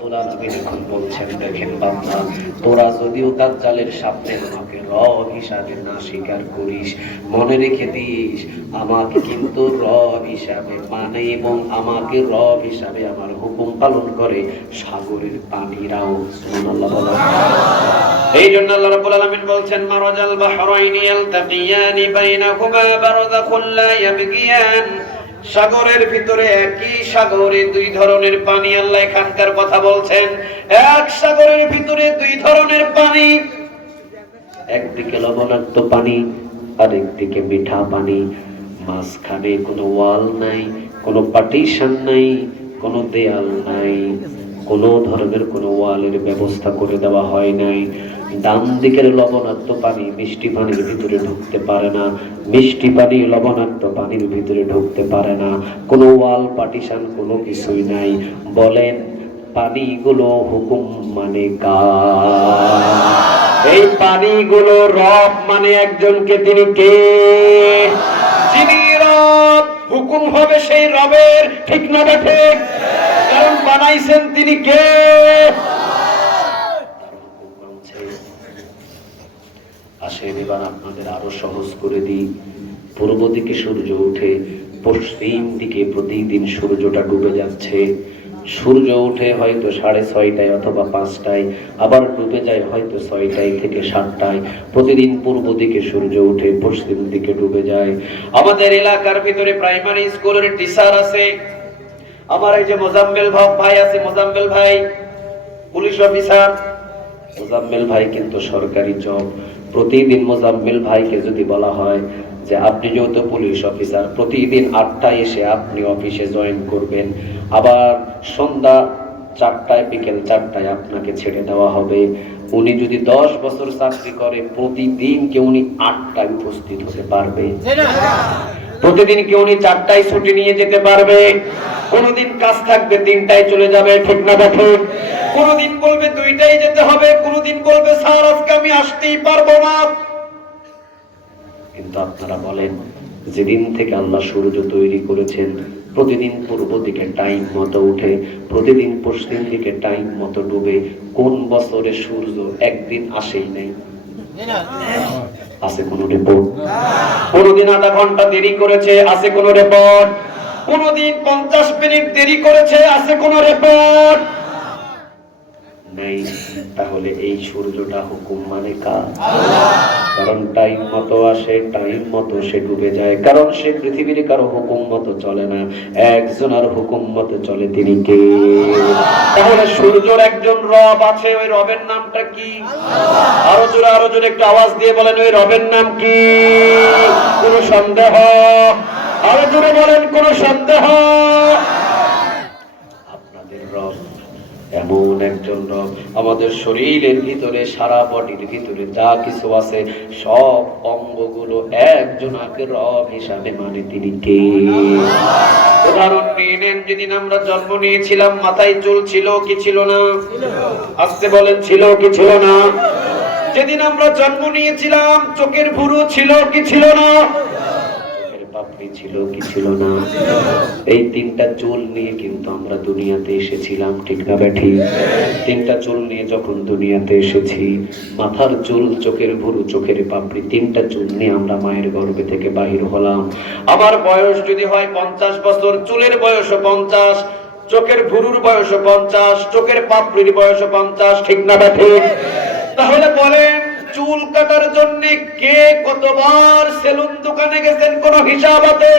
রাব্বুল আলামিন এখন বলছেন, দেখেন বান্দা, তোরা যদিও দাজ্জালের সামনে আমাকে রব হিসাবে না স্বীকার করিস, মনে রেখে দিস আমাকে কিন্তু রব হিসাবে মানে এবং আমাকে রব হিসাবে আমার হুকুম পালন করে সাগরের পানিরাও। সুবহানাল্লাহ বলেন। এই জন্য আল্লাহ রাব্বুল আলামিন বলছেন, মারাজাল বাহরাইনি ইয়ালতাকিয়ানি বাইনাহুমা বারযাখুন লা ইয়াবগিয়ান। সাগরের ভিতরে একই সাগরে দুই ধরনের পানি, আল্লাহ এখানকার কথা বলছেন। এক সাগরের ভিতরে দুই ধরনের পানি, একদিকে লবণাক্ত পানি আর একদিকে মিঠা পানি। মাঝখানে কোনো ওয়াল নাই, কোনো পার্টিশন নাই, কোনো দেয়াল নাই, কোনো ধরনের কোনো ওয়ালের ব্যবস্থা করে দেওয়া হয় নাই। ডান দিকের লবণাক্ত পানি মিষ্টি পানির ভিতরে ঢুকতে পারে না, মিষ্টি পানি লবণাক্ত পানির ভিতরে ঢুকতে পারে না, কোনো ওয়াল পার্টিশন কোনো কিছুই নাই। বলেন পানিগুলো হুকুম মানে কার? এই পানিগুলো রব মানে একজনকে, তিনি কে? যিনি রব, হুকুম হবে সেই রবের, ঠিক না ঠিক? কারণ বানাইছেন তিনি কে? আসেন এবার আপনাদের আরো সহজ করে দিই। পূর্ব দিকে সূর্য উঠে, পশ্চিম দিকে প্রতিদিন সূর্যটা ডুবে যাচ্ছে। সূর্য উঠে হয়তো 6:30টায় অথবা 5টায়, আবার ডুবে যায় হয়তো 6টায় থেকে 7টায়। প্রতিদিন পূর্ব দিকে সূর্য উঠে, পশ্চিম দিকে ডুবে যায়। আমাদের এলাকার ভিতরে প্রাইমারি স্কুলের টিচার আছে। আমার এই যে মোজাম্মেল ভাই আছে, মোজাম্মেল ভাই পুলিশ অফিসার। মোজাম্মেল ভাই কিন্তু সরকারি জব। প্রতিদিন মোজাম্মেল ভাইকে যদি বলা হয় যে আপনি যেহেতু পুলিশ অফিসার, প্রতিদিন 8টায় এসে আপনি অফিসে জয়েন করবেন, আবার সন্ধ্যা 4টায় বিকেল 4টায় আপনাকে ছেড়ে দেওয়া হবে। উনি যদি 10 বছর চাকরি করে, প্রতিদিন কি উনি 8টায় উপস্থিত হতে পারবে? প্রতিদিন কি উনি 4টায় ছুটি নিয়ে যেতে পারবে? কোনদিন কাজ থাকবে 3টায় চলে যাবে, ঠিক না ঠিক? কোনদিন বলবে 2টায় যেতে হবে, কোনদিন বলবে স্যার আজকে আমি আসতেই পারবো না। কিন্তু আপনারা বলেন, যেদিন থেকে আল্লাহ সূর্য তৈরি করেছেন, প্রতিদিন পূর্ব দিকে টাইম মতো উঠে, প্রতিদিন পশ্চিম দিকে টাইম মতো ডুবে, কোন বছরে সূর্য একদিন আসেই নাই? আছে কোন রিপোর্ট? কোনদিন আধা ঘন্টা দেরি করেছে? আছে কোন রিপোর্ট? কোনদিন 50 মিনিট দেরি করেছে? আছে কোন রিপোর্ট? নেই। তাহলে এই সূর্যটা হুকুম মানে কার? কারণ টাইম মতো আসে, টাইম মতো সে ডুবে যায়, কারণ সে পৃথিবীর কারো হুকুম মতো চলে না, একজনের হুকুম মতো চলে, তিনি কে? তাহলে সূর্যর একজন রব আছে, ওই রবের নামটা কি? আরো জোরে একটু আওয়াজ দিয়ে বলেন, ওই রবের নাম কি? কোন সন্দেহ? আরো জোরে বলেন, কোন সন্দেহ? আপনাদের রব এমন একজন রব, আমাদের শরীরের ভিতরে, সারা বডির ভিতরে যা কিছু আছে, সব অঙ্গগুলো একজনকে রব হিসাবে মানে, তিনি কে? উদাহরণ নিন, যেদিন আমরা জন্ম নিয়েছিলাম মাথায় চুল ছিল কি ছিল না? আস্তে বলেন, ছিল কি ছিল না? যেদিন আমরা জন্ম নিয়েছিলাম চোখের ভুরু ছিল কি ছিল না? পাপড়ি ছিল কি ছিল না? এই 3টা চুল নিয়ে কিন্তু আমরা দুনিয়াতে এসেছিলাম, ঠিক না ঠিক? 3টা চুল নিয়ে যখন দুনিয়াতে এসেছি, মাথার চুল, চোখের ভুরু, চোখের পাপড়ি, 3টা চুল নিয়ে আমরা মায়ের গর্ভে থেকে বাহির হলাম। আমার বয়স যদি হয় 50 বছর, চুলের বয়সও 50, চোখের ভুরুর বয়সও 50, চোখের পাপড়ির বয়সও 50, ঠিক না ঠিক? তাহলে বলেন, চুল কাটার জন্য কে কতবার সেলুন দোকানে গেছেন, কোন হিসাব আছে?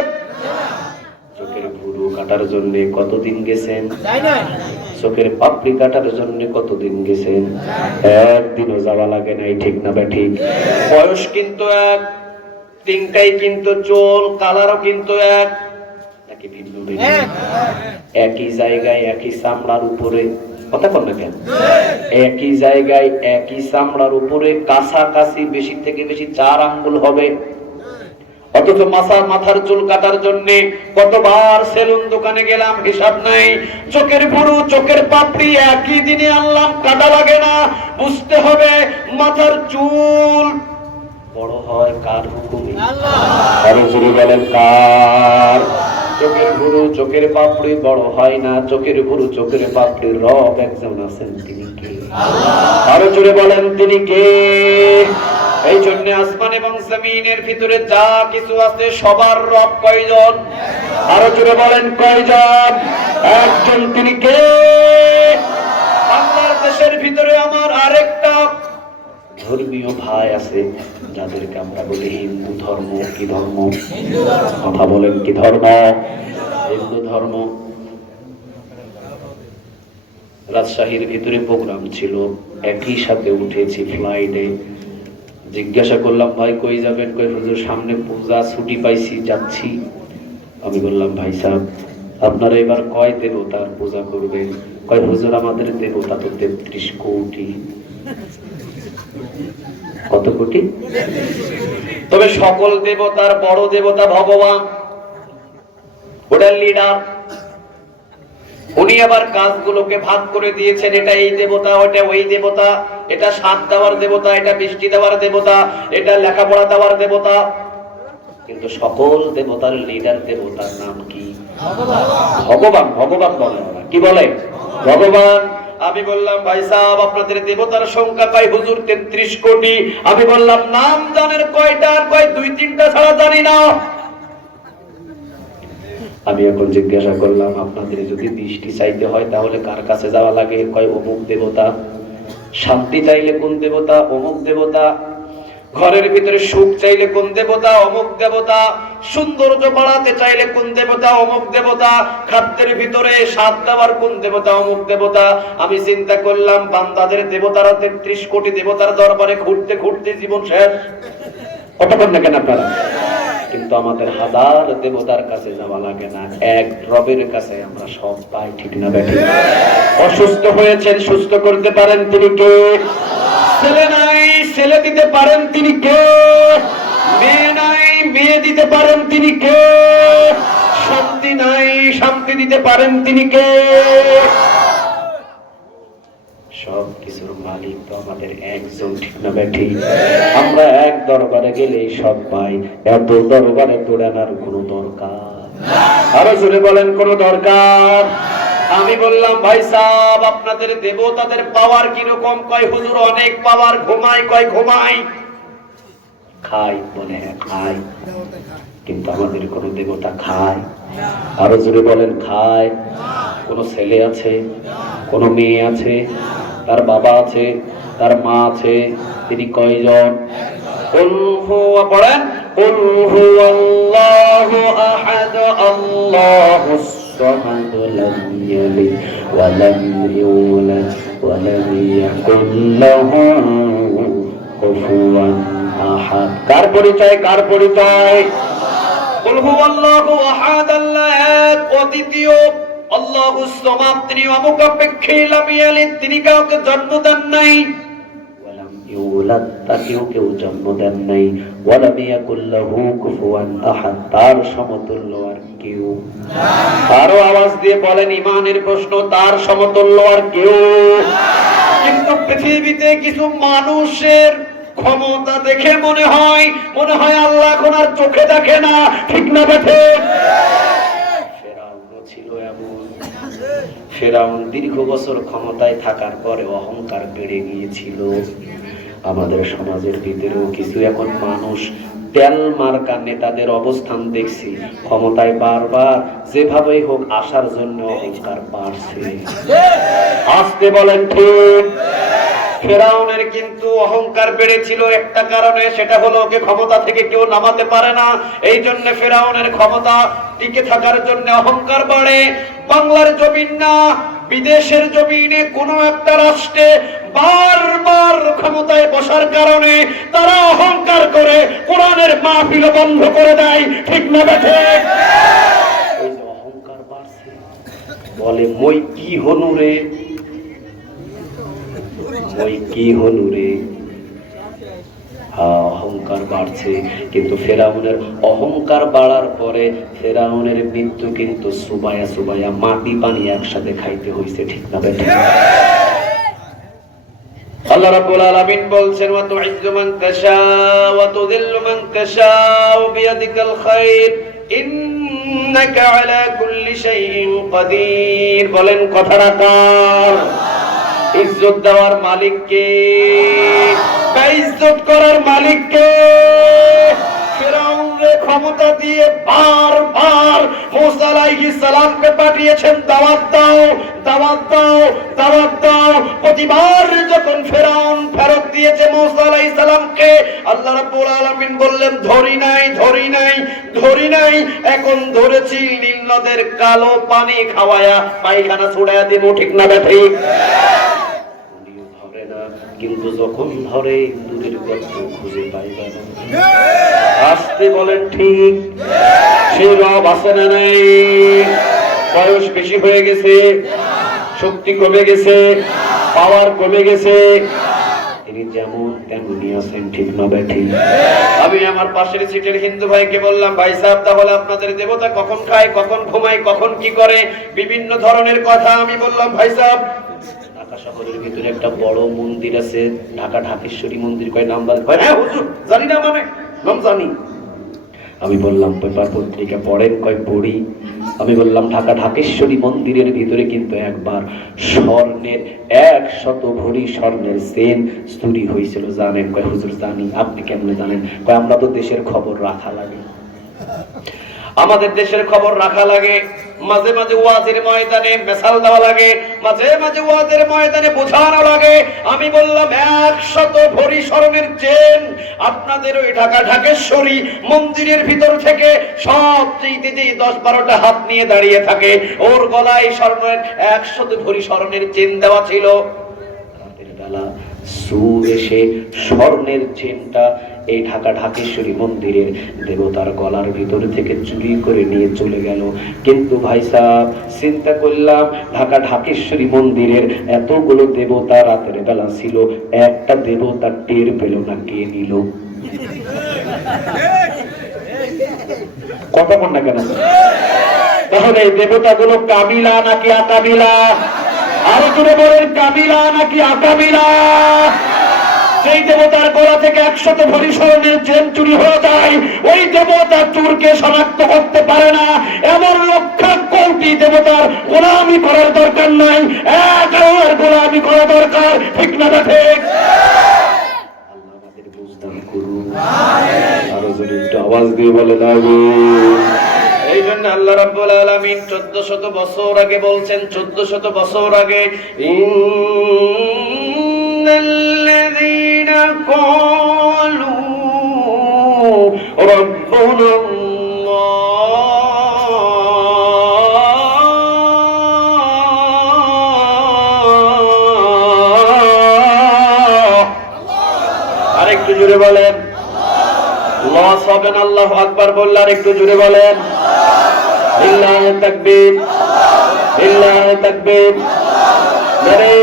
চোখের ভুরু কাটার জন্য কতদিন গেছেন? চোখের পাপড়ি কাটার জন্য কতদিন গেছেন? একদিনও যাওয়া লাগে নাই, ঠিক না ঠিক? বয়স কিন্তু এক, 3টাই কিন্তু চুল, কালারও কিন্তু এক, নাকি ভিন্ন ভিন্ন? একই জায়গায়, একই চামড়ার উপরে, কথা বল না কেন? একই জায়গায় একই চামড়ার উপরে কাছাকাছি বেশি থেকে বেশি 4 আঙ্গুল হবে, অথচ মাথার চুল কাটার জন্য কতবার সেলুন দোকানে গেলাম, হিসাব নাই। চোখের ভুরু, চোখের পাপড়ি একই দিনে আনলাম, কাটা লাগে না। বুঝতে হবে মাথার চুল বড় হয় কার হুকুমে? আল্লাহ। আরো জোরে বলেন, কার? চোখের ভুরু চোখের পাপড়ি বড় হয় না, চোখের ভুরু চোখের পাপড়ির রব একজন আছেন, তিনি কে? আরো জোরে বলেন তিনি কে? এই জন্য আসমান এবং জমিনের ভিতরে যা কিছু আছে সবার রব কয়জন? আরো জোরে বলেন কয়জন? একজন, তিনি কে? বাংলাদেশের ভিতরে আমার আরেকটা ধর্মীয় ভাই আছে যাদেরকে আমরা বলি হিন্দু ধর্ম। কি ধর্ম? কথা বলেন, কি ধর্ম? হিন্দু ধর্ম। রাজশাহীর ভিতরে প্রোগ্রাম ছিল, একই সাথে উঠেছি ফ্লাইটে। জিজ্ঞাসা করলাম, ভাই কই যাবেন? কই হুজুর সামনে পূজা, ছুটি পাইছি, যাচ্ছি। আমি বললাম, ভাই সাহেব আপনারা এবার কয় দেবতার পূজা করবেন? কয় হুজুর আমাদের দেবতা তো 33 কোটি। কত কোটি? তবে সকল দেবতার বড় দেবতা ভগবান, ওটার লিডার। উনি আবার কাজগুলোকে ভাগ করে দিয়েছেন, এটা এই দেবতা, ওটা ওই দেবতা, এটা সাত দেওয়ার দেবতা, এটা বৃষ্টি দেওয়ার দেবতা, এটা লেখাপড়া দেওয়ার দেবতা। কিন্তু সকল দেবতার লিডার দেবতার নাম কি? ভগবান। ভগবান বলে না, কি বলে? ভগবান। আমি বললাম, ভাই সাহেব আপনাদের দেবতার সংখ্যা কয়? হুজুর 33 কোটি। আমি বললাম, নাম জানেন কয়টা? আর কয় 2-3টা ছাড়া জানি না। আমি এখন জিজ্ঞাসা করলাম, আপনাদের যদি বৃষ্টি চাইতে হয় তাহলে কার কাছে যাওয়া লাগে? কয় অমুক দেবতা। শান্তি চাইলে কোন দেবতা? অমুক দেবতা। ঘরের ভিতরে সুখ চাইলে কোন দেবতা? অমুক দেবতা। সৌন্দর্য বাড়াতে চাইলে কোন দেবতা? অমুক দেবতা। খাদ্যের ভিতরে স্বাদ দেওয়ার কোন দেবতা? অমুক দেবতা। আমি চিন্তা করলাম, বান্দাদের দেবতারা 33 কোটি দেবতার দরবারে ঘুরতে ঘুরতে জীবন শেষ। কতক্ষণ দেখেন আপনারা? কিন্তু আমাদের হাজার দেবতার কাছে যাওয়া লাগে না, এক রবের কাছে আমরা সব পাই। ঠিক না বেঠিক? অসুস্থ হয়েছেন, সুস্থ করতে পারেন তিনি কে? ছেলে নাই, ছেলে দিতে পারেন তিনি কে? মেয়ে নাই, মেয়ে দিতে পারেন তিনি কে? শান্তি নাই, শান্তি দিতে পারেন তিনি কে? সব কিছুর মালিক তো আমাদের একজন। ঠিক না বেঠিক? আমরা এক দরবারে গেলেই সব পাই, এত দরবারে দৌড়ানোর কোনো দরকার? আরো জোরে বলেন, কোনো দরকার? আমি বললাম, ভাই সাহেব আপনাদের দেবতাদের পাওয়ার কিরকম? কয় হুজুর অনেক পাওয়ার। ঘুমাই? কয় ঘুমাই। খাই? বলে হ্যাঁ খাই। কিন্তু আমাদের কোন দেবতা খায়? আরো জোরে বলেন, খায়? কোন ছেলে আছে? কোন মেয়ে আছে? তার বাবা আছে? তার মা আছে? তিনি কয়জন? কুল হুয়া, পড়েন, কুল হুয়াল্লাহু আহাদ আল্লাহুস সামাদ লাম ইয়ালিদ ওয়া লাম ইউলাদ ওয়া লাম ইয়াকুল লাহু কুফুয়ান আহাদ। কার পরিচয়? কার পরিচয়? কুল হুয়াল্লাহু আহাদ, আল্লাহ এক, অদ্বিতীয়। আল্লাহুস সামাদ, তিনি অমুখাপেক্ষী। লাম ইয়ালিদ, তিনি কাউকে জন্ম দেন নাই। ওয়া লাম ইউলাদ, তাকেও কেউ জন্ম দেন নাই। ওয়া লাম ইয়াকুল লাহু কুফুয়ান আহাদ, তার সমতুল্য আর কেউ নাই। আরো আওয়াজ দিয়ে বলেন, ইমানের প্রশ্ন, তার সমতুল্য আর কেউ নাই। কিন্তু পৃথিবীতে কিছু মানুষের ক্ষমতা দেখে মনে হয় আল্লাহ এখন আর চোখে দেখে না। ঠিক না বেঠিক? ফেরাউন ছিল এমন। ফেরাউন দীর্ঘ বছর ক্ষমতায় থাকার পরে অহংকার বেড়ে গিয়েছিল। আমাদের সমাজের ভিতরেও কিছু এখন মানুষ তেল মার্কা নেতাদের অবস্থান দেখছি, ক্ষমতায় বারবার যেভাবেই হোক আসার জন্য অহংকার বাড়ছে। আসতে বলেন ঠিক? ফেরাউনের কিন্তু অহংকার বেড়েছিল একটা কারণে, সেটা হলো ওকে ক্ষমতা থেকে কেউ নামাতে পারে না। এই জন্য ফেরাউনের ক্ষমতা টিকে থাকার জন্য অহংকার বাড়ে। বাংলার জমিন না, বিদেশের জমিনে কোনো একটা রাষ্ট্রে বারবার ক্ষমতায় বসার কারণে তারা অহংকার করে কোরআনের মাহফিল বন্ধ করে দেয়। ঠিক না বেঠিক? ওই যে অহংকার বাড়ছে, বলে মই কি হনু রে, মই কি হনু রে। অহংকার বাড়ছে। কিন্তু ফেরাউনের অহংকার বাড়ার পরে ফেরাউনের মৃত্যু কিন্তু সুবায়া সুবায়া মাটি পানি একসাথে খাইতে হয়েছে। ঠিক না বেঠিক? আল্লাহ রাব্বুল আলামিন বলছেন, ওয়া তুইজ্জু মান তাশা ওয়া তুযিল্লু মান তাশা বিয়াদিকাল খায়র ইন্নাকা আলা কুল্লি শাইইন কাদির। বলেন কথাটা কার? ইজ্জত দেওয়ার মালিক কে? বেইজ্জত করার মালিক কে? ফিরআউনের ক্ষমতা দিয়ে বারবার মুসা আলাইহিস সালামকে পাঠিয়েছেন, দাওয়াত দাও, দাওয়াত দাও, দাওয়াত দাও। প্রতিবার যখন ফিরআউন ফেরত দিয়েছে মুসা আলাইহিস সালামকে, আল্লাহ রাব্বুল আলামিন বললেন ধরি নাই, ধরি নাই, ধরি নাই, এখন ধরেছি নীল নদের কালো পানি খাওয়ায়া পায়খানা ছুড়ায়া দেব। ঠিক না ঠিক? ধরে না, কিন্তু যখন ধরে দূরের গর্ত খুঁজে পাইবে না। আসতে বলেন ঠিক? সেই রব আছে না নাই? বয়স বেশি হয়ে গেছে, শক্তি কমে গেছে, পাওয়ার কমে গেছে, তিনি যেমন তেমনি আছেন। ঠিক না ঠিক? আমি আমার পাশের সিটের হিন্দু ভাইকে বললাম, ভাই সাহেব তাহলে আপনাদের দেবতা কখন খায়, কখন ঘুমায়, কখন কি করে, বিভিন্ন ধরনের কথা আমি বললাম। ভাই সাহেব ঢাকা শহরের ভিতরে একটা বড় মন্দির আছে, ঢাকা ঢাকেশ্বরী মন্দির। কয় নাম জানেন? কয় হ্যাঁ হুজুর জানি না, মানে নাম জানি। আমি বললাম পেপার পত্রিকা পড়েন? কয় পড়ি। আমি বললাম ঢাকা ঢাকেশ্বরী মন্দিরের ভিতরে কিন্তু একবার স্বর্ণের 100 ভরি স্বর্ণের চেন চুরি হয়েছিল, জানেন? কয় হুজুর জানি। আপনি কেমনে জানেন? কয় আমরা তো দেশের খবর রাখা লাগে, আমাদের দেশের খবর রাখা লাগে, মাঝে মাঝে ওয়াজের ময়দানে মেসাল দেওয়া লাগে, মাঝে মাঝে ওয়াজের ময়দানে বোঝানো লাগে। আমি বললাম 100 ভরি স্বর্ণের চেন আপনাদের ওই ঢাকা ঢাকেশ্বরী মন্দিরের ভিতর থেকে সব চাইতে যে 10-12টা হাত নিয়ে দাঁড়িয়ে থাকে, ওর গলায় স্বর্ণের 100 ভরি স্বর্ণের চেন দেওয়া ছিল। রাতের বেলা সুর এসে স্বর্ণের চেনটা এই ঢাকা ঢাকেশ্বরী মন্দিরের দেবতার গলার ভিতর থেকে চুরি করে নিয়ে চলে গেল। কিন্তু ভাই সাহেব চিন্তা করলাম, ঢাকা ঢাকেশ্বরী মন্দিরের এতগুলো দেবতা রাতের বেলা ছিল, একটা দেবতা টের পেল না কে নিল। কথা বল না কেন? তাহলে এই দেবতাগুলো কামিলা নাকি আকামিলা? আরো জোরে বলেন, কামিলা নাকি আকামিলা? যেই দেবতার গলা থেকে 100 ভরি স্বর্ণের চেন চুরি হয়ে যায়, ওই দেবতা চোরকে শনাক্ত করতে পারে না। এমন লক্ষ কোটি দেবতার গোলামি করার দরকার নাই, এক আল্লাহর গোলামি করা দরকার। ঠিক না ঠিক? আল্লাহ আমাদের বুঝদান করুন। আরো জোরে একটু আওয়াজ দিয়ে বলেন আমিন। এই জন্য আল্লাহ রাব্বুল আলামিন 1400 বছর আগে বলছেন, 1400 বছর আগে, ইন্নাল্লাযীনা ক্বালু রাব্বুনাল্লাহ। আরেকটু জোরে বলেন আল্লাহ সাবেন। আল্লাহু আকবার বললে আরেকটু জোরে বলেন লিল্লাহি তাকবীর, লিল্লাহি তাকবীর, নারে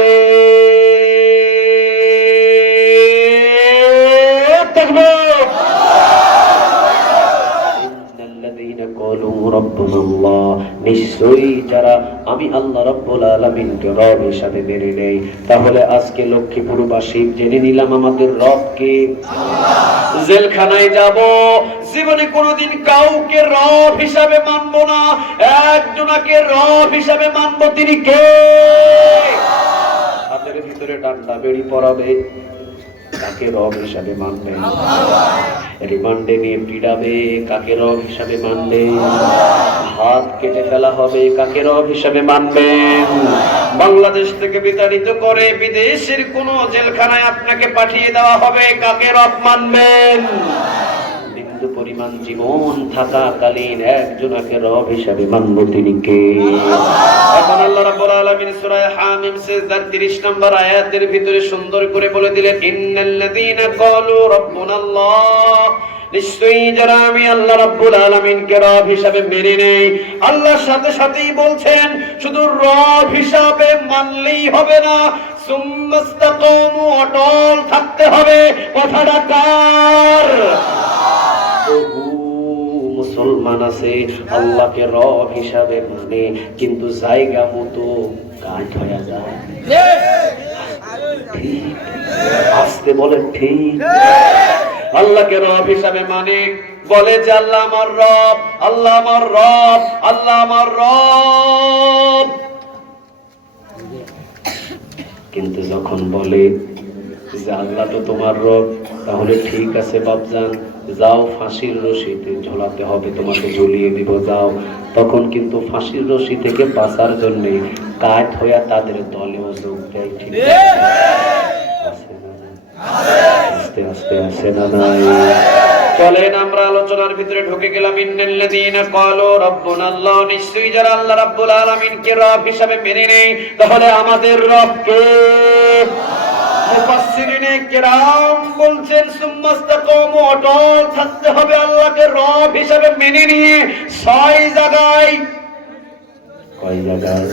তাকবীর। ইন্নাল্লাযীনা ক্বালু রাব্বুনাল্লাহ, নিশ্চয়ই যারা আমি আল্লাহ রাব্বুল আলামিনকে রব হিসাবে মেনে নেই। তাহলে আজকে লক্ষ্মীপুরবাসী জেনে নিলাম আমাদের রব কে। জেলখানায় যাব, জীবনে কোনোদিন কাউকে রব হিসাবে মানব না, একজনকে রব হিসাবে মানব। তিনি কে? হাতের ভিতরে ডান্ডা বেড়ি পরাবে, কাকে রব হিসাবে মানবেন? রিমান্ডে নিয়ে পিড়াবে, কাকে রব হিসাবে মানবেন? হাত কেটে ফেলা হবে, কাকে রব হিসাবে মানবেন? বাংলাদেশ থেকে বিতাড়িত করে বিদেশের কোন জেলখানায় আপনাকে পাঠিয়ে দেওয়া হবে, কাকে রব মানবেন? বিন্দু পরিমাণ জীবন থাকাকালীন একজনকে রব হিসাবে মানব, তিনি কে? এখন আল্লাহ রাব্বুল আলামিন সূরা হামিম সিজদার 30 নম্বর আয়াতের ভিতরে সুন্দর করে বলে দিলেন, ইন্নাল্লাযীনা ক্বালু রাব্বুনাল্লাহ, নিশ্চয়ই যারা আমি আল্লাহ রাব্বুল আলামিনকে রব হিসাবে মেনে নেই। আল্লাহর সাথে সাথেই বলছেন শুধু রব হিসাবে মানলেই হবে না, সুম্মাস্তাকামু, অটল থাকতে হবে। কথাটা কার? মুসলমান আছে আল্লাহকে রব হিসাবে মানে, কিন্তু জায়গা মতো কাজ হয়ে যায়। ঠিক? আসতে বলেন ঠিক? আল্লাহকে রব হিসাবে মানে, বলে যে আল্লাহ আমার রব, আল্লাহ আমার রব, আল্লাহ আমার রব। কিন্তু যখন বলে যে আল্লাহ তো তোমার রব, তাহলে ঠিক আছে বাপজান, যাও ফাঁসির রশিতে ঝোলাতে হবে, তোমাকে ঝুলিয়ে দিব, যাও। তখন কিন্তু ফাঁসির রশি থেকে বাঁচার জন্য কাঠ হইয়া তাদের দলেও যোগ দেয়। ঠিক আছে না? আস্তে আস্তে আসে না নাই? চলেন আমরা আলোচনার ভিতরে ঢুকে গেলাম। ইন্নাল্লাযীনা ক্বালু রাব্বুনা আল্লাহ, নিশ্চয়ই যারা আল্লাহ রাব্বুল আলামিনকে রব হিসাবে মেনে নেয়, তাহলে আমাদের রব কে? মুফাসসিরিনে কেরাম বলছেন সুম্মাস্তাকামু, অটল থাকতে হবে আল্লাহকে রব হিসাবে মেনে নিয়ে 6 জায়গায়। কয় জায়গায়?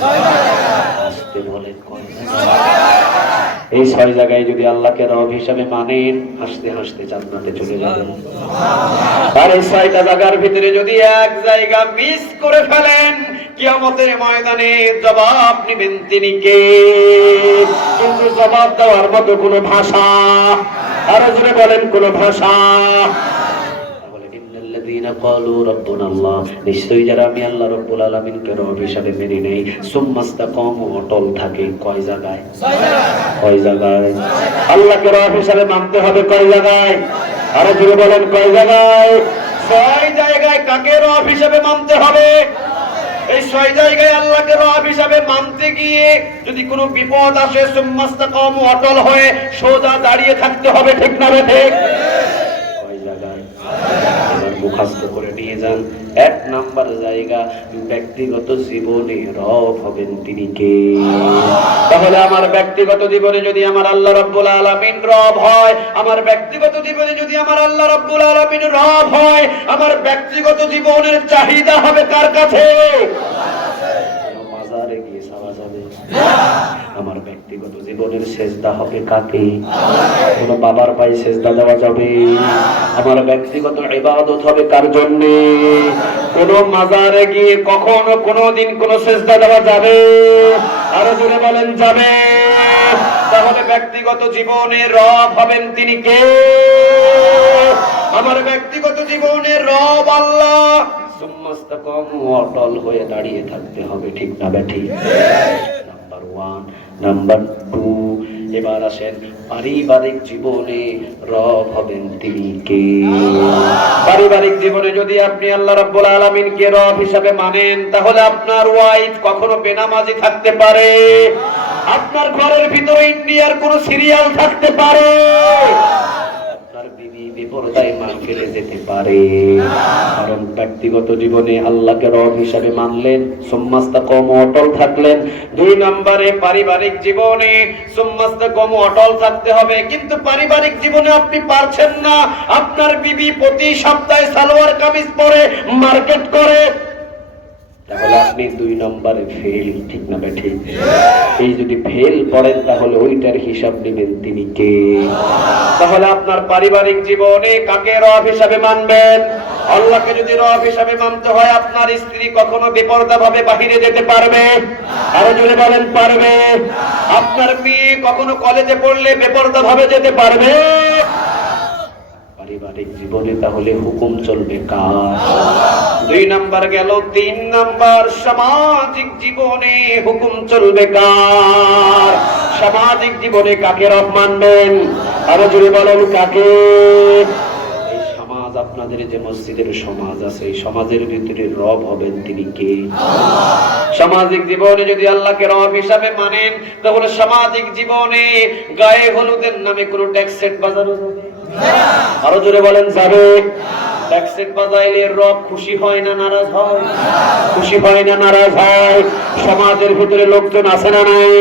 আসতে বলেন কয় জায়গায়? এই 6 জায়গায় যদি আল্লাহকে রব হিসাবে মানেন, হাসতে হাসতে জান্নাতে চলে যাবেন। আর এই 6টা জায়গার ভিতরে যদি এক জায়গা মিস করে ফেলেন, কিয়ামতের ময়দানে জবাব নেবেন তিনি কে? কিন্তু জবাব দেওয়ার মতো কোনো ভাষা, আরো জোরে বলেন, কোনো ভাষা। নিশ্চয়ই যারা আমি আল্লাহ রাব্বুল আলামিনকে রব হিসাবে মেনে নেই, সুম্মাস্তাকামু, অটল থাকে। কয় জায়গায়? কয় জায়গায়? আল্লাহকে রব হিসাবে মানতে হবে কয় জায়গায়? আরো জোরে বলেন, কয় জায়গায়? 6 জায়গায়। কাকে রব হিসাবে মানতে হবে? এই 6 জায়গায় আল্লাহকে রব হিসাবে মানতে গিয়ে যদি কোনো বিপদ আসে, সুম্মাস্তাকামু, অটল হয়ে সোজা দাঁড়িয়ে থাকতে হবে। ঠিক না ঠিক? কয় জায়গায়? এবার মুখস্থ করে নিয়ে যান। 1 নাম্বার জায়গা, ব্যক্তিগত জীবনে রব হবেন তিনি কে? তাহলে আমার ব্যক্তিগত জীবনে যদি আমার আল্লাহ রাব্বুল আলামিন রব হয়, আমার ব্যক্তিগত জীবনে যদি আমার আল্লাহ রাব্বুল আলামিন রব হয়, আমার ব্যক্তিগত জীবনের চাহিদা হবে কার কাছে? মাজারে গিয়ে চাওয়া যাবে? আমার ব্যক্তিগত জীবনের সেজদা হবে কাকে? কোন বাবার পায়ে সেজদা দেওয়া যাবে? আমার ব্যক্তিগত ইবাদত হবে কার জন্য? কোন মাজারে গিয়ে কখনো কোনদিন কোন সেজদা দেওয়া যাবে? আরো জোরে বলেন, যাবে। তাহলে ব্যক্তিগত জীবনে রব হবেন তিনি কে? আমার ব্যক্তিগত জীবনের রব আল্লাহ। সুম্মাস্তাকামু, অটল হয়ে দাঁড়িয়ে থাকতে হবে। ঠিক না বেঠি? নাম্বার 1। নাম্বার 2, এবার আসেন পারিবারিক জীবনে রব হবেন তিনি কে? পারিবারিক জীবনে যদি আপনি আল্লাহ রাব্বুল আলামিনকে রব হিসাবে মানেন, তাহলে আপনার ওয়াইফ কখনো বেনামাজি থাকতে পারে, আপনার ঘরের ভিতরে ইন্ডিয়ার কোন সিরিয়াল থাকতে পারে, আপনার বিবি বেপরদায় মাহফিলে যেতে পারে। কারণ ব্যক্তিগত জীবনে আল্লাহকে রব হিসাবে মানলেন, সুম্মাস্তাকামু, অটল থাকলেন। 2 নম্বরে পারিবারিক জীবনে সুম্মাস্তাকামু, অটল থাকতে হবে। কিন্তু পারিবারিক জীবনে আপনি পারছেন না, আপনার বিবি প্রতি সপ্তাহে সালোয়ার কামিজ পরে মার্কেট করে, তাহলে আপনি 2 নম্বরে ফেল। ঠিক না বেঠি? এই যদি ফেল করেন, তাহলে ওইটার হিসাব নেবেন তিনি কে? তাহলে আপনার পারিবারিক জীবনে কাকে রব হিসাবে মানবেন? আল্লাহকে যদি রব হিসাবে মানতে হয়, আপনার স্ত্রী কখনো বেপরদা ভাবে বাহিরে যেতে পারবে? আরো জোরে বলেন, পারবে? আপনার মেয়ে কখনো কলেজে পড়লে বেপরদা ভাবে যেতে পারবে? পারিবারিক জীবনে তাহলে হুকুম চলবে কার? 2 নাম্বার গেল। 3 নাম্বার, সামাজিক জীবনে হুকুম চলবে কার? সামাজিক জীবনে কাকে রব মানবেন? আরো জোরে বলেন, কাকে? এই সমাজ, আপনাদের যে মসজিদের সমাজ আছে, এই সমাজের ভিতরে রব হবেন তিনি কে? সামাজিক জীবনে যদি আল্লাহকে রব হিসাবে মানেন, তাহলে সামাজিক জীবনে গায়ে হলুদের নামে কোনো ট্যাক্স সেট বাজানো যাবে? আরো জোরে বলেন, যাবে। ট্যাক্সেট বাজাইলে রব খুশি হয় না নারাজ হয়? খুশি হয় না নারাজ হয়? সমাজের ভিতরে লোকজন আছে না নাই?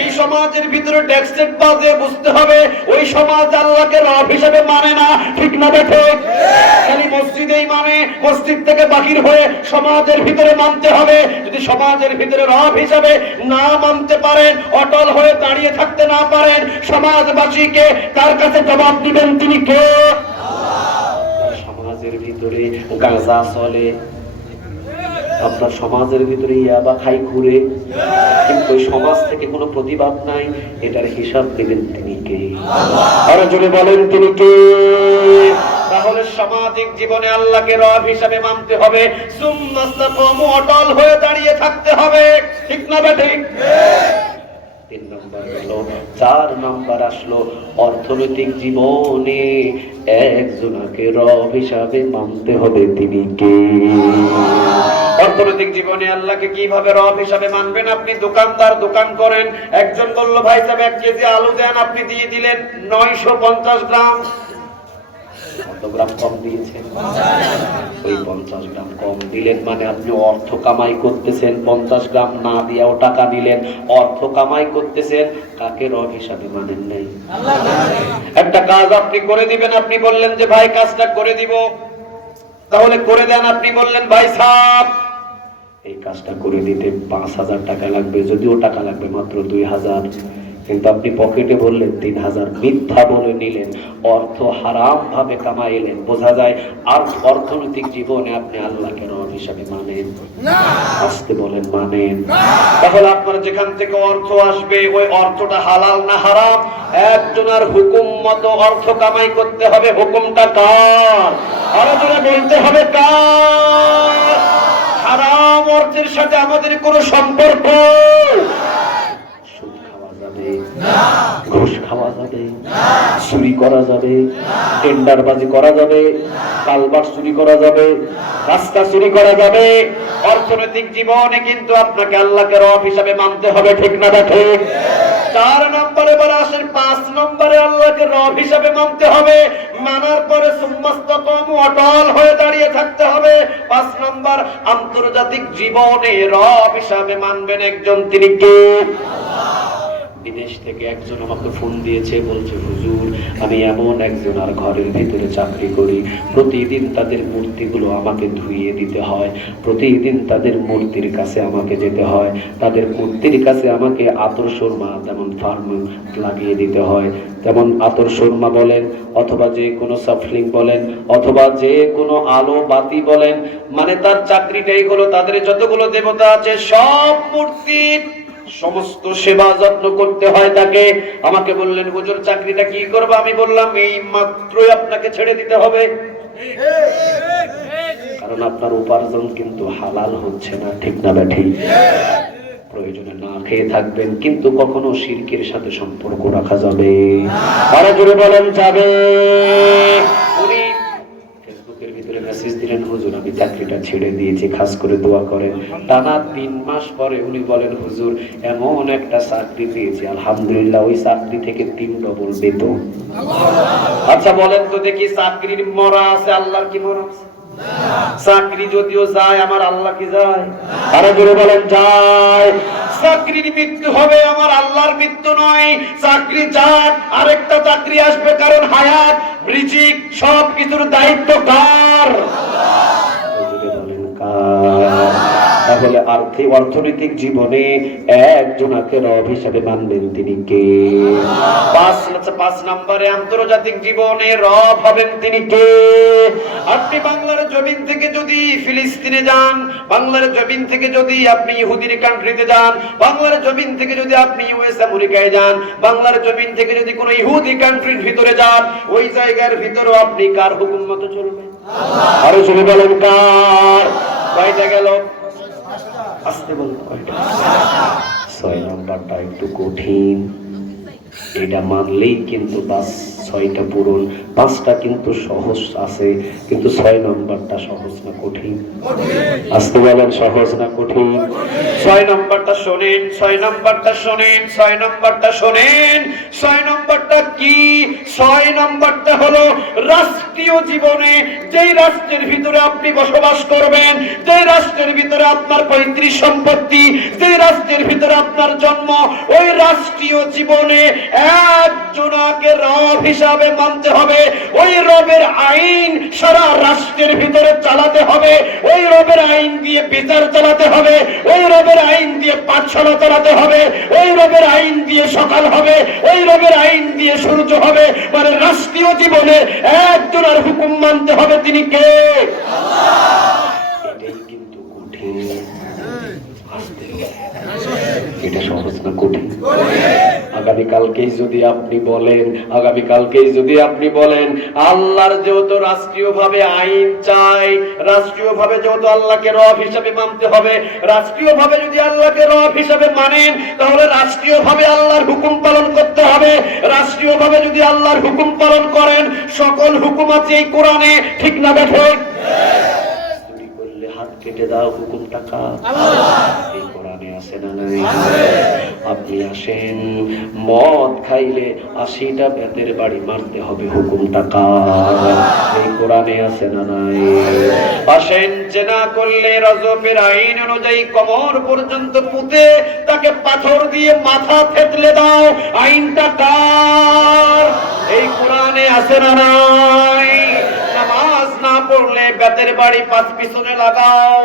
এই সমাজের ভিতরে ট্যাক্সেট বাজে, বুঝতে হবে ওই সমাজ আল্লাহকে রব হিসেবে মানে না। ঠিক না বেঠে? খালি মসজিদেই মানে, মসজিদ থেকে বাহির হয়ে সমাজের ভিতরে মানতে হবে। যদি সমাজের ভিতরে রব হিসাবে না মানতে পারেন, অটল হয়ে দাঁড়িয়ে থাকতে না পারেন, সমাজবাসীকে তার কাছে জবাব দিবেন তিনি কে? সমাজের ভিতরে গাঁজা চলে, আপনার সমাজের ভিতরে ইয়াবা খাই ঘুরে, কিন্তু সমাজ থেকে কোনো প্রতিবাদ নাই, এটার হিসাব দেবেন তিনি কে? আরো জোরে বলেন, তিনি কে? তাহলে সামাজিক জীবনে আল্লাহকে রব হিসাবে মানতে হবে, সুন্নাহু অটল হয়ে দাঁড়িয়ে থাকতে হবে, ঠিক না ঠিক? 3 নম্বর গেল। 4 নম্বর আসলো অর্থনৈতিক জীবনে একজনকে রব হিসাবে মানতে হবে, তিনি কে? অর্থনৈতিক জীবনে আল্লাহকে কিভাবে রব হিসাবে মানবেন? আপনি দোকানদার, দোকান করেন, একজন বলল ভাই সাহেব 1 কেজি আলু দেন, আপনি দিয়ে দিলেন 950 গ্রাম। কত গ্রাম কম দিয়েছেন? ওই 50 গ্রাম কম দিলেন মানে আপনি অর্থ কামাই করতেছেন। 50 গ্রাম না দিয়েও টাকা নিলেন, অর্থ কামাই করতেছেন। কাকে রব হিসাবে মানেন নাই? একটা কাজ আপনি করে দিবেন, আপনি বললেন যে ভাই কাজটা করে দিব, তাহলে করে দেন। আপনি বললেন ভাই সাহেব এই কাজটা করে দিতে 5000 টাকা লাগবে, যদিও টাকা লাগবে মাত্র 2000, কিন্তু আপনি পকেটে বললেন 3000, মিথ্যা বলে নিলেন, অর্থ হারাম ভাবে কামাইলেন। বোঝা যায় আর অর্থনৈতিক জীবনে আপনি আল্লাহকে রব হিসাবে মানেন না। আজকে বলেন মানেন না। তাহলে আপনার যেখান থেকে অর্থ আসবে ওই অর্থটা হালাল না হারাম? একজনের হুকুম মতো অর্থ কামাই করতে হবে। হুকুমটা কার? আরো জোরে বলতে হবে কার? হারাম অর্থের সাথে আমাদের কোনো সম্পর্ক? ঘুষ খাওয়া যাবে, চুরি করা যাবে, টেন্ডারবাজি করা যাবে, কালবার চুরি করা যাবে, রাস্তা চুরি করা যাবে। অর্থনৈতিক জীবনে কিন্তু আপনাকে আল্লাহকে রব হিসাবে মানতে হবে, ঠিক না ঠিক? 4 নম্বরে বলা আসেন, 5 নম্বরে আল্লাহকে রব হিসাবে মানতে হবে। মানার পরে সুন্নাহু অটল হয়ে দাঁড়িয়ে থাকতে হবে। 5 নম্বর, আন্তর্জাতিক জীবনে রব হিসাবে মানবেন একজন, তিনি কে? বিদেশ থেকে একজন আমাকে ফোন দিয়েছে, বলছে হুজুর আমি এমন একজন আর ঘরের ভিতরে চাকরি করি, প্রতিদিন তাদের মূর্তিগুলো আমাকে ধুইয়ে দিতে হয়, প্রতিদিন তাদের মূর্তির কাছে আমাকে যেতে হয়, তাদের মূর্তির কাছে আমাকে আতর সুরমা যেমন ফার্ম লাগিয়ে দিতে হয়, যেমন আতর সুরমা বলেন অথবা যে কোনো সাফলিং বলেন অথবা যে কোনো আলো বাতি বলেন, মানে তার চাকরিটাই হলো তাদের যতগুলো দেবতা আছে সব মূর্তির সমস্ত সেবা যত্ন করতে হয় তাকে। আমাকে বললেন হুজুর চাকরিটা কি করবো? আমি বললাম এই মাত্রই আপনাকে ছেড়ে দিতে হবে, কারণ আপনার উপার্জন কিন্তু হালাল হচ্ছে না, ঠিক না ঠিক? প্রয়োজনে না খেয়ে থাকবেন, কিন্তু কখনো শিরকের সাথে সম্পর্ক রাখা যাবে? আরো জোরে বলেন যাবে? উনি ফেসবুকের ভিতরে মেসেজ দিলেন হুজুর আমি চাকরিটা ছেড়ে দিয়েছি, খাস করে দোয়া করেন। টানা 3 মাস পরে উনি বলেন হুজুর এমন একটা চাকরি পেয়েছি আলহামদুলিল্লাহ, ওই চাকরি থেকে 3 ডবল বেতন। আচ্ছা বলেন তো দেখি, চাকরির মরা আছে, আল্লাহর কি মরা আছে? চাকরি যদিও যায়, আমার আল্লাহ কি যায়? আরো জোরে বলেন যায়। চাকরির মৃত্যু হবে, আমার আল্লাহর মৃত্যু নয়। চাকরি যাক, আরেকটা চাকরি আসবে, কারণ হায়াত রিজিক সবকিছুর দায়িত্ব কার? তাহলে অর্থনৈতিক জীবনে একজনকে রব হিসাবে মানবেন, তিনি কে? 5 নম্বরে আন্তর্জাতিক জীবনে রব হবেন, তিনি কে? আপনি বাংলার জমিন থেকে যদি ফিলিস্তিনে যান, বাংলার জমিন থেকে যদি আপনি ইহুদির কান্ট্রিতে যান, বাংলার জমিন থেকে যদি আপনি ইউএস আমেরিকায় যান, বাংলার জমিন থেকে যদি কোনো ইহুদি কান্ট্রির ভিতরে যান, ওই জায়গার ভিতরেও আপনি কার হুকুম মতো চলবেন? আরো জোরে বলেন কার? কয়টা গেল? আসতে বলুন কয়টা? 6 নম্বরটা একটু কঠিন, এটা মানলেই কিন্তু বাস 6টা পূরণ। 5টা কিন্তু সহজ আছে, কিন্তু 6 নম্বরটা সহজ না কঠিন? আসতে বলেন সহজ না কঠিন? 6 নম্বরটা শোনেন, 6 নম্বরটা শোনেন, 6 নম্বরটা শোনেন। 6 নম্বরটা কি? 6 নম্বরটা হলো রাষ্ট্রীয় জীবনে যেই রাষ্ট্রের ভিতরে আপনি বসবাস করবেন, যেই রাষ্ট্রের ভিতরে আপনার পৈতৃক সম্পত্তি, যেই রাষ্ট্রের ভিতরে আপনার জন্ম, ওই রাষ্ট্রীয় জীবনে একজনকে রব হিসাবে মানতে হবে। ওই রবের আইন সারা রাষ্ট্রের ভিতরে চালাতে হবে, ওই রবের আইন দিয়ে বিচার চালাতে হবে, ওই রবের আইন দিয়ে পাঠশালা চালাতে হবে, ওই রবের আইন দিয়ে সকাল হবে, ওই রবের আইন দিয়ে সূর্য হবে। মানে রাষ্ট্রীয় জীবনে একজনের হুকুম মানতে হবে, তিনি কে? এটাই কিন্তু কঠিন। এটা সহজ না কঠিন? আগামীকালকেই যদি আপনি বলেন আল্লাহর যেহেতু রাষ্ট্রীয়ভাবে আইন চাই, রাষ্ট্রীয়ভাবে যেহেতু আল্লাহকে রব হিসাবে মানতে হবে, রাষ্ট্রীয়ভাবে যদি আল্লাহকে রব হিসাবে মানেন তাহলে রাষ্ট্রীয়ভাবে আল্লাহর হুকুম পালন করতে হবে। রাষ্ট্রীয়ভাবে যদি আল্লাহর হুকুম পালন করেন, সকল হুকুম আছে এই কোরআনে, ঠিক না ঠিক? চুরি করলে হাত কেটে দাও, হুকুমটা কার? এই কোরআনে আছে না নাই? আপনি আসেন, মদ খাইলে 80টা বেতের বাড়ি মারতে হবে, হুকুমটা কার? এই কোরআনে আছে না নাই? আসেন, জেনা করলে রজবের আইন অনুযায়ী কোমর পর্যন্ত পুঁতে তাকে পাথর দিয়ে মাথা থেতলে দাও, আইনটা কার? এই কোরআনে আছে না নাই? নামাজ না পড়লে বেতের বাড়ি পাঁচ পিছনে লাগাও,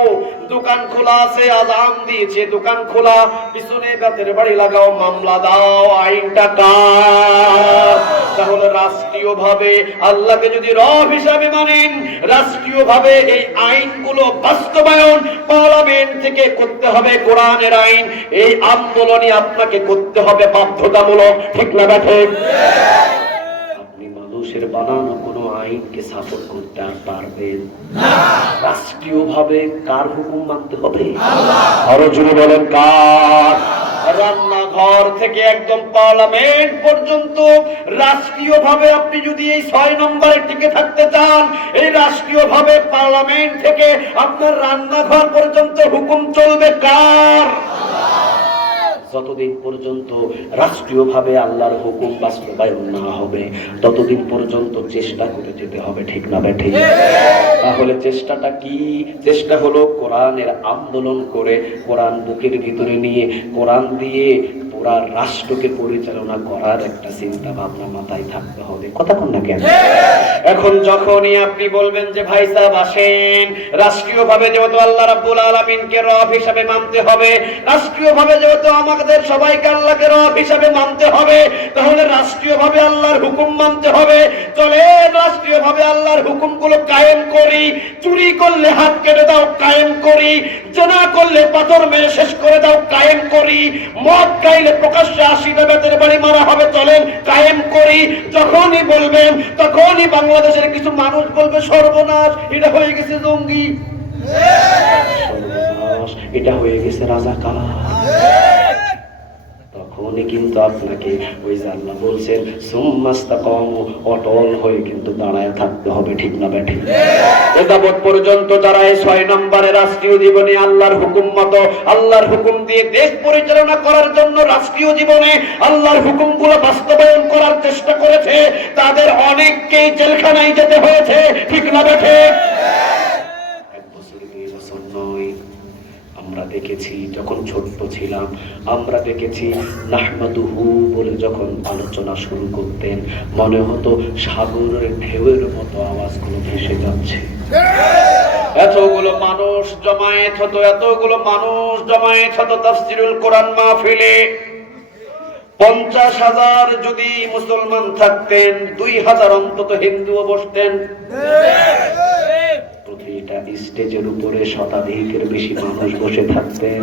দোকান খোলা আছে, আযান দিয়েছে, দোকান খোলা, পিছনে বেতের বাড়ি লাগাও, মামলা দাও, আইনটা কার? তাহলে রাষ্ট্রীয়ভাবে আল্লাহকে যদি রব হিসাবে মানেন, রাষ্ট্রীয়ভাবে এই আইনগুলো বাস্তবায়ন পার্লামেন্ট থেকে করতে হবে, কোরআনের আইন। এই আন্দোলনই আপনাকে করতে হবে বাধ্যতামূলক, ঠিক না ঠিক? মানুষের বানানো কোনো আইনকে সাপোর্ট করতে আর পারবেন না। রাষ্ট্রীয়ভাবে কার হুকুম মানতে হবে? আরো জোরে বলেন, কার? রান্নাঘর থেকে একদম পার্লামেন্ট পর্যন্ত রাষ্ট্রীয়ভাবে আপনি যদি এই 6 নম্বরে টিকে থাকতে চান, এই রাষ্ট্রীয়ভাবে পার্লামেন্ট থেকে আপনার রান্নাঘর পর্যন্ত হুকুম চলবে কার? যতদিন পর্যন্ত রাষ্ট্রীয়ভাবে আল্লাহর হুকুম বাস্তবায়ন না হবে ততদিন পর্যন্ত চেষ্টা করে যেতে হবে, ঠিক না ঠিক? তাহলে চেষ্টাটা কি? চেষ্টা হলো কোরআনের আন্দোলন করে, কোরআন বুকের ভিতরে নিয়ে, কোরআন দিয়ে পুরা রাষ্ট্রকে পরিচালনা করার একটা চিন্তা ভাবনা মাথায় থাকতে হবে। কথা কোন না কেন? এখন যখনই আপনি বলবেন যে ভাই সাহেব আসেন, রাষ্ট্রীয়ভাবে যেহেতু আল্লাহ রাব্বুল আলামিনকে রব হিসাবে মানতে হবে, রাষ্ট্রীয়ভাবে যেহেতু আমাদের সবাইকে আল্লাহকে রব হিসাবে মানতে হবে, তাহলে রাষ্ট্রীয়ভাবে আল্লাহর হুকুম মানতে হবে। চলে রাষ্ট্রীয়ভাবে আল্লাহর হুকুমগুলো কায়েম করি। চুরি করলে হাত কেটে দাও, কায়েম করি। জেনা করলে পাথর মেরে শেষ করে দাও, কায়েম করি। মদ খাইলে প্রকাশ্যে 80টা বেতের বাড়ি মারা হবে, চলেন কায়েম করি। যখনই বলবেন তখনই বাংলাদেশের কিছু মানুষ বলবে সর্বনাশ, এটা হয়ে গেছে জঙ্গি, সর্বনাশ, এটা হয়ে গেছে রাজাকার। তখনই কিন্তু আপনাকে ওই যে আল্লাহ বলছেন সুম্মাস্তাকামু, অটল হয়ে কিন্তু দাঁড়ায় থাকতে হবে, ঠিক না ঠিক? এযাবৎ পর্যন্ত দাঁড়ায় 6 নম্বরে রাষ্ট্রীয় জীবনে আল্লাহর হুকুম মতো, আল্লাহর হুকুম দিয়ে দেশ পরিচালনা করার জন্য রাষ্ট্রীয় জীবনে আল্লাহর হুকুমগুলো বাস্তবায়ন করার চেষ্টা করেছে, তাদের অনেককেই জেলখানায় যেতে হয়েছে, ঠিক না ঠিক? 1 বছর 2 বছর নয়, আমরা দেখেছি যখন ছোট্ট ছিলাম, আমরা দেখেছি নাহমাদুহু বলে যখন আলোচনা শুরু করতেন মনে হতো সাগরের ঢেউয়ের মতো আওয়াজগুলো ভেসে যাচ্ছে। এতগুলো মানুষ জমায়েত হতো তাফসীরুল কোরআন মাহফিলে। 50,000 যদি মুসলমান থাকতেন, 2,000 অন্তত হিন্দুও বসতেন। প্রতিটা স্টেজের উপরে শতাধিকের বেশি মানুষ বসে থাকতেন।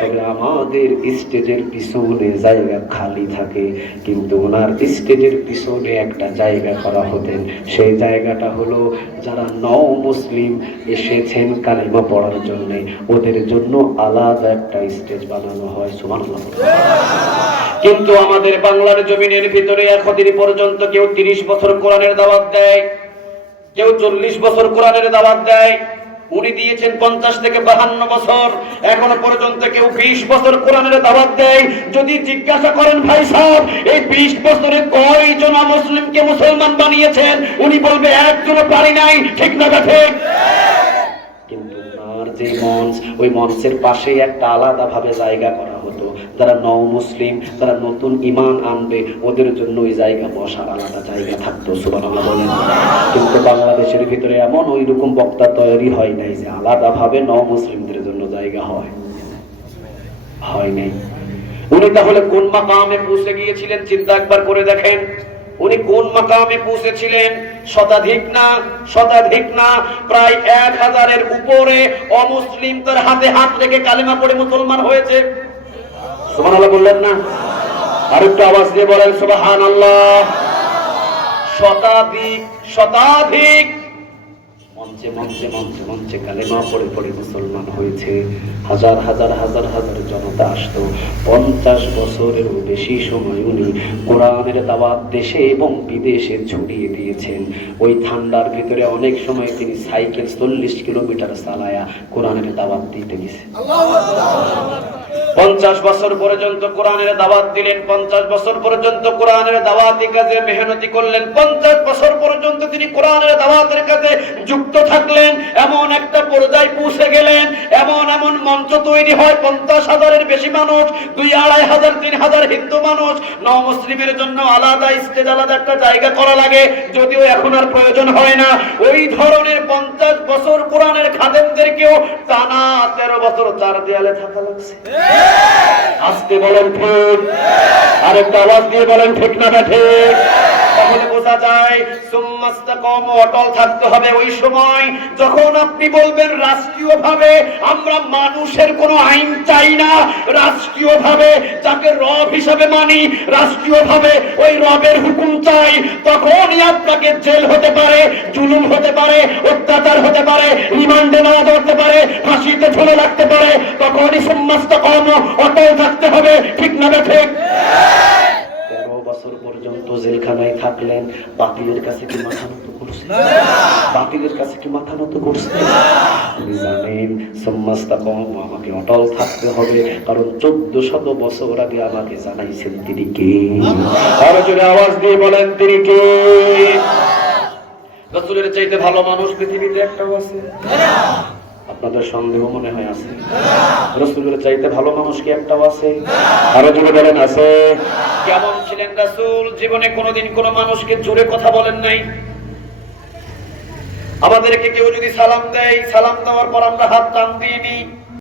তবে আমাদের স্টেজের পিছনে জায়গা খালি থাকে, কিন্তু ওনার স্টেজের পিছনে একটা জায়গা করা হতেন। সেই জায়গাটা হলো যারা নও মুসলিম এসেছেন কালিমা পড়ার জন্য, ওদের জন্য আলাদা একটা স্টেজ বানানো হয়। সুবহানাল্লাহ। কিন্তু আমাদের বাংলার জমিনের ভিতরে এখদিন পর্যন্ত কেউ 30 বছর কোরআনের দাওয়াত দেয়, কেউ 40 বছর কোরআনের দাওয়াত দেয়। উনি দিয়েছেন 50 থেকে 52 বছর, এখনো পর্যন্ত কেউ 20 বছর কোরআনের দাওয়াত দেয়। যদি জিজ্ঞাসা করেন ভাই সাহেব এই 20 বছরে কয়জন মুসলিমকে মুসলমান বানিয়েছেন, উনি বলবে একজনও পারি নাই, ঠিক না ঠিক? কিন্তু আর যে মঞ্চ, ওই মঞ্চের পাশেই একটা আলাদা ভাবে জায়গা করা হতো, যারা নও মুসলিম, যারা নতুন ঈমান আনবে, ওদের জন্য ওই জায়গা বসার আলাদা জায়গা থাকতো। সুবহানাল্লাহ বলেন। কিন্তু বাংলাদেশের ভিতরে এমন ওই রকম বক্তা তৈরি হয় নাই যে আলাদা ভাবে নও মুসলিমদের জন্য জায়গা হয় নাই। উনি তাহলে কোন মাকামে পৌঁছে গিয়েছিলেন চিন্তা একবার করে দেখেন। উনি কোন মাকামে পৌঁছেছিলেন? শতাধিক না, প্রায় 1000-এর উপরে অমুসলিম তার হাতে হাত রেখে কালেমা পড়ে মুসলমান হয়েছে। সুবহানাল্লাহ বললেন না? আর একটু আওয়াজ দিয়ে বলেন সুবহানাল্লাহ। শতাধিক শতাধিক মঞ্চে মঞ্চে মঞ্চে মঞ্চে কালেমা পড়ে পড়ে মুসলমান হয়েছে। হাজার হাজার হাজার হাজার জনতা আসতো। 50 বছরেরও বেশি সময় উনি কোরআনের দাওয়াত দেশে এবং বিদেশে ছড়িয়ে দিয়েছেন। ওই ঠান্ডার ভিতরে অনেক সময় তিনি সাইকেল 40 কিলোমিটার চালায়া কোরআনের দাওয়াত দিতে গেছে। 50 বছর পর্যন্ত কোরআনের দাওয়াত দিলেন। 50 বছর পর্যন্ত কোরআনের দাওয়াতি কাজে মেহনতি করলেন। 50 বছর পর্যন্ত তিনি কোরআনের দাওয়াতের কাজে যুক্ত থাকলেন। এমন একটা পর্যায়ে পৌঁছে গেলেন, এমন এমন মঞ্চ তৈরি হয় 50,000-এর বেশি মানুষ, 2,000-2,500 3,000 হিন্দু মানুষ, মুসলিমের জন্য আলাদা স্টেজ, আলাদা একটা জায়গা করা লাগে, যদিও এখন আর প্রয়োজন হয় না। ওই ধরনের 50 বছর কোরআনের খাদেমদেরকেও টানা 13 বছর চার দেয়ালে থাকা লাগছে। আজকে বলেন ঠিক, আর একটা আওয়াজ দিয়ে বলেন ঠিক না ঠিক। তাহলে বোঝা যায় সুম্মাস্তাকাম, অটল থাকতে হবে। ওই সময় যখন আপনি বলবেন রাষ্ট্রীয়ভাবে আমরা মানুষের কোনো আইন চাই না, রাষ্ট্রীয়ভাবে যাকে রব হিসাবে মানি, রাষ্ট্রীয়ভাবে ওই রবের হুকুম চাই, তখনই আপনাকে জেল হতে পারে, জুলুম হতে পারে, অত্যাচার হতে পারে, রিমান্ডে নেওয়া ধরতে পারে, ফাঁসিতে ঝুলে রাখতে পারে। তখনই সুম্মাস্তাকাম, অটল থাকতে হবে। ঠিক না ঠিক? 13 বছর পর্যন্ত জেলখানায় থাকলেন। বাতিলের কাছে কি মাথা নত করছে? বাতিলের কাছে কি মাথা নত করছে? আপনি জানেন সুম্মাস্তাকাম, আমাকে অটল থাকতে হবে, কারণ 1400 বছর আগে আমাকে জানাইছেন তিনি কে। আরো জোরে আওয়াজ দিয়ে বলেন তিনি কে। রাসূলের চাইতে ভালো মানুষ পৃথিবীতে একটাও আছে? আপনাদের সন্দেহ মনে হয় আছে? রাসূলের চাইতে ভালো মানুষ কি একটাও আছে? আরো জোরে বলেন আছে। কেমন ছিলেন রাসূল? জীবনে কোনোদিন কোনো মানুষকে জোরে কথা বলেন নাই। আমাদেরকে কেউ যদি সালাম দেয়, সালাম দেওয়ার পর আমরা হাত টান দিইনি।